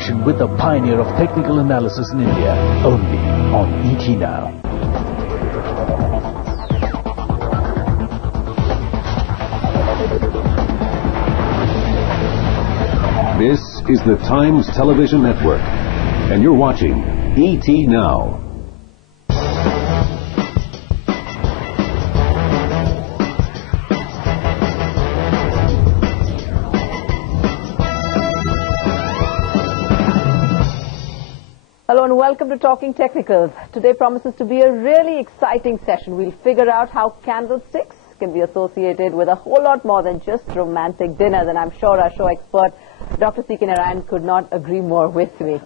conversation with the pioneer of technical analysis in India, only on ET Now. This is the Times Television Network, and you're watching ET Now. Hello and welcome to Talking Technicals. Today promises to be a really exciting session. We'll figure out how candlesticks can be associated with a whole lot more than just romantic dinners, and I'm sure our show expert Dr. C K Narayan could not agree more with me.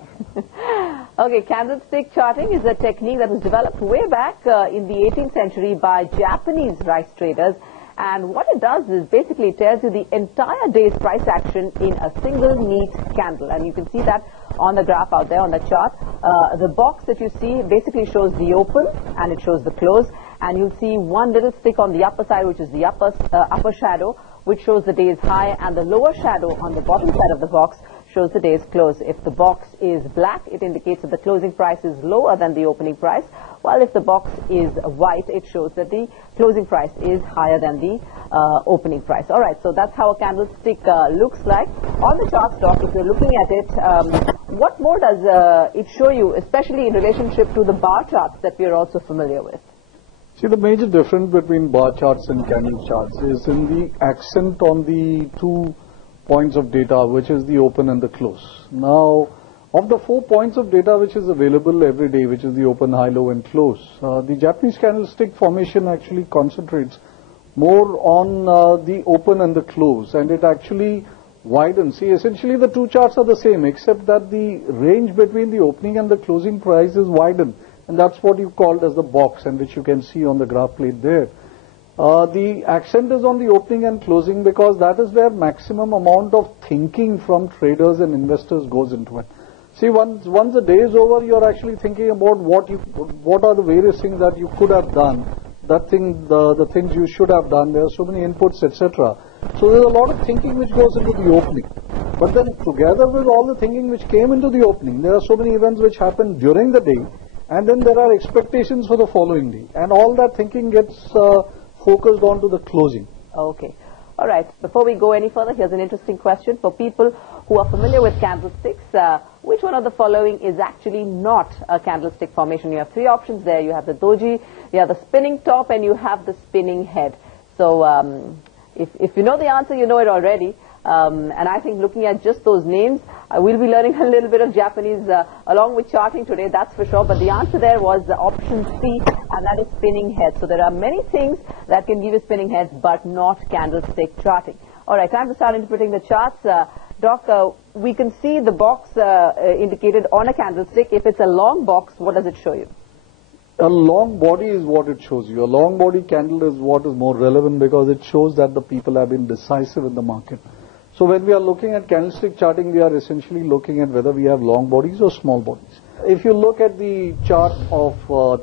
Okay, candlestick charting is a technique that was developed way back in the 18th century by Japanese rice traders, and what it does is basically it tells you the entire day's price action in a single neat candle, and you can see that on the graph out there on the chart. The box that you see basically shows the open and it shows the close, and you'll see one little stick on the upper side, which is the upper shadow, which shows the day's high, and the lower shadow on the bottom side of the box shows the day's close. If the box is black, it indicates that the closing price is lower than the opening price, while if the box is white, it shows that the closing price is higher than the opening price. All right, so that's how a candlestick looks like. On the charts, Doc, if you're looking at it, what more does it show you, especially in relationship to the bar charts that we're also familiar with? See, the major difference between bar charts and candle charts is in the accent on the 2 points of data, which is the open and the close. Now, of the 4 points of data which is available every day, which is the open, high, low and close, the Japanese candlestick formation actually concentrates more on the open and the close, and it actually widens. See, essentially the 2 charts are the same, except that the range between the opening and the closing price is widened. And that's what you called as the box, and which you can see on the graph plate there. The accent is on the opening and closing because that is where maximum amount of thinking from traders and investors goes into it. See, once the day is over, you're actually thinking about what are the various things that you could have done, the things you should have done. There are so many inputs, etc. So there's a lot of thinking which goes into the opening. But then together with all the thinking which came into the opening, there are so many events which happen during the day. And then there are expectations for the following day. And all that thinking gets focused on to the closing. Okay. All right. Before we go any further, here's an interesting question. For people who are familiar with candlesticks, which one of the following is actually not a candlestick formation? You have 3 options there. You have the doji, you have the spinning top, and you have the spinning head. So if you know the answer, you know it already. And I think looking at just those names, we'll be learning a little bit of Japanese along with charting today, that's for sure. But the answer there was option C, and that is spinning heads. So there are many things that can give you spinning heads, but not candlestick charting. All right, time to start interpreting the charts. Doc, we can see the box indicated on a candlestick. If it's a long box, what does it show you? A long body is what it shows you. A long body candle is what is more relevant because it shows that the people have been decisive in the market. So when we are looking at candlestick charting, we are essentially looking at whether we have long bodies or small bodies. If you look at the chart of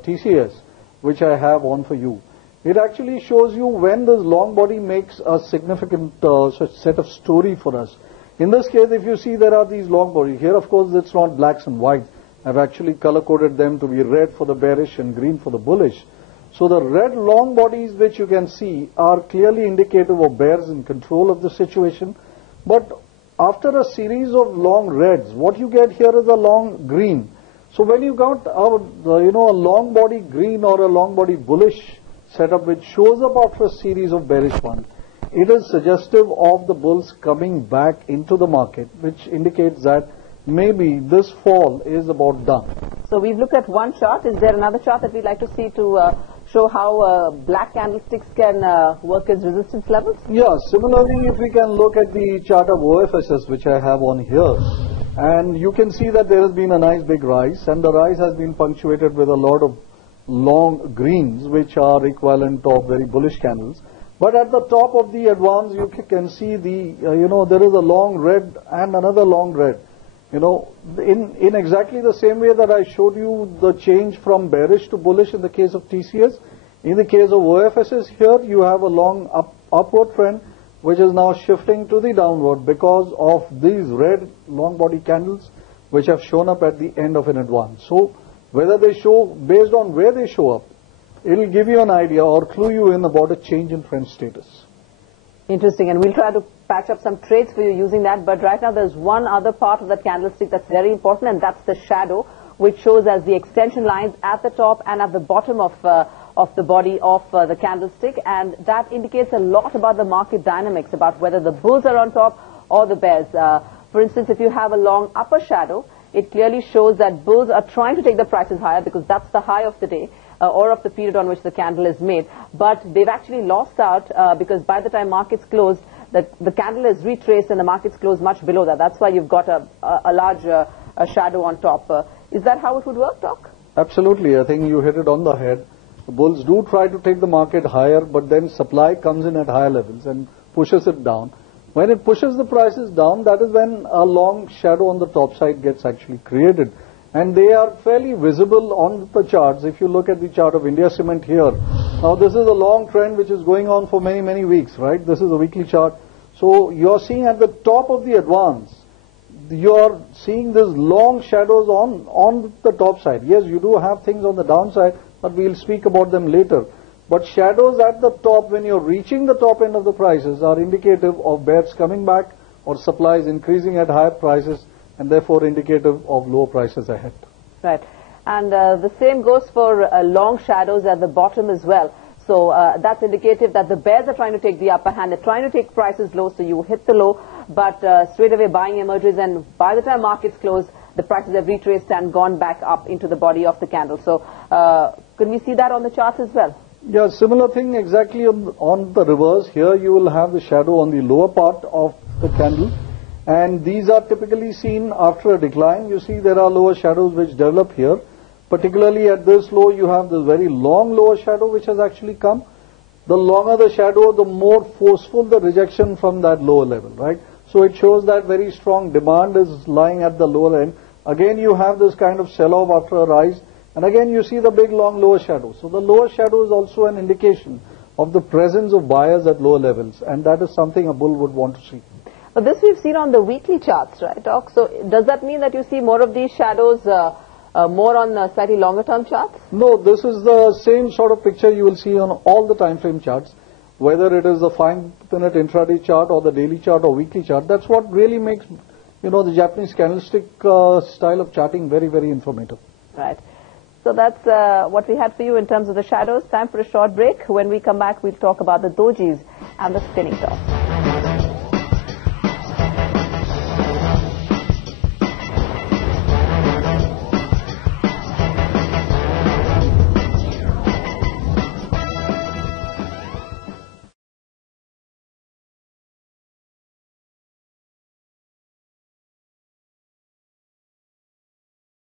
TCS, which I have on for you, it actually shows you when this long body makes a significant set of story for us. In this case, if you see there are these long bodies. Here, of course, it's not blacks and white. I've actually color-coded them to be red for the bearish and green for the bullish. So the red long bodies which you can see are clearly indicative of bears in control of the situation. But after a series of long reds, what you get here is a long green. So when you got a long body green or a long body bullish setup which shows up after a series of bearish ones, it is suggestive of the bulls coming back into the market, which indicates that maybe this fall is about done. So we've looked at one chart. Is there another chart that we'd like to see to show how black candlesticks can work as resistance levels? Yeah, similarly, if we can look at the chart of OFSS, which I have on here, and you can see that there has been a nice big rise, and the rise has been punctuated with a lot of long greens, which are equivalent of very bullish candles. But at the top of the advance, you can see there is a long red and another long red. In exactly the same way that I showed you the change from bearish to bullish in the case of TCS, in the case of OFSS here, you have a long upward trend, which is now shifting to the downward because of these red long body candles, which have shown up at the end of an advance. So whether they show, based on where they show up, it will give you an idea or clue you in about a change in trend status. Interesting, and we'll try to patch up some trades for you using that, but right now there's one other part of that candlestick that's very important, and that's the shadow, which shows as the extension lines at the top and at the bottom of the body of the candlestick, and that indicates a lot about the market dynamics, about whether the bulls are on top or the bears. For instance, if you have a long upper shadow, it clearly shows that bulls are trying to take the prices higher because that's the high of the day or of the period on which the candle is made, but they've actually lost out because by the time markets closed, the candle is retraced and the markets closed much below that. That's why you've got a large shadow on top. Is that how it would work, Doc? Absolutely. I think you hit it on the head. The bulls do try to take the market higher, but then supply comes in at higher levels and pushes it down. When it pushes the prices down, that is when a long shadow on the top side gets actually created. And they are fairly visible on the charts. If you look at the chart of India Cement here, now this is a long trend which is going on for many, many weeks, right? This is a weekly chart. So you're seeing at the top of the advance, you're seeing these long shadows on the top side. Yes, you do have things on the downside, but we'll speak about them later. But shadows at the top, when you're reaching the top end of the prices, are indicative of bears coming back or supplies increasing at higher prices, and therefore indicative of lower prices ahead. Right. And the same goes for long shadows at the bottom as well. So that's indicative that the bears are trying to take the upper hand. They're trying to take prices low, so you hit the low, but straight away buying emerges, and by the time markets close, the prices have retraced and gone back up into the body of the candle. So can we see that on the charts as well? Yeah, similar thing exactly on the reverse. Here you will have the shadow on the lower part of the candle, and these are typically seen after a decline. You see there are lower shadows which develop here. Particularly at this low, you have this very long lower shadow which has actually come. The longer the shadow, the more forceful the rejection from that lower level, right? So it shows that very strong demand is lying at the lower end. Again, you have this kind of sell-off after a rise, and again you see the big long lower shadow. So the lower shadow is also an indication of the presence of buyers at lower levels, and that is something a bull would want to see. But this we've seen on the weekly charts, right, Doc? So does that mean that you see more of these shadows more on slightly longer term charts? No, this is the same sort of picture you will see on all the time frame charts, whether it is the 5-minute intraday chart or the daily chart or weekly chart. That's what really makes, the Japanese candlestick style of charting very, very informative. Right. So that's what we had for you in terms of the shadows. Time for a short break. When we come back, we'll talk about the dojis and the spinning tops.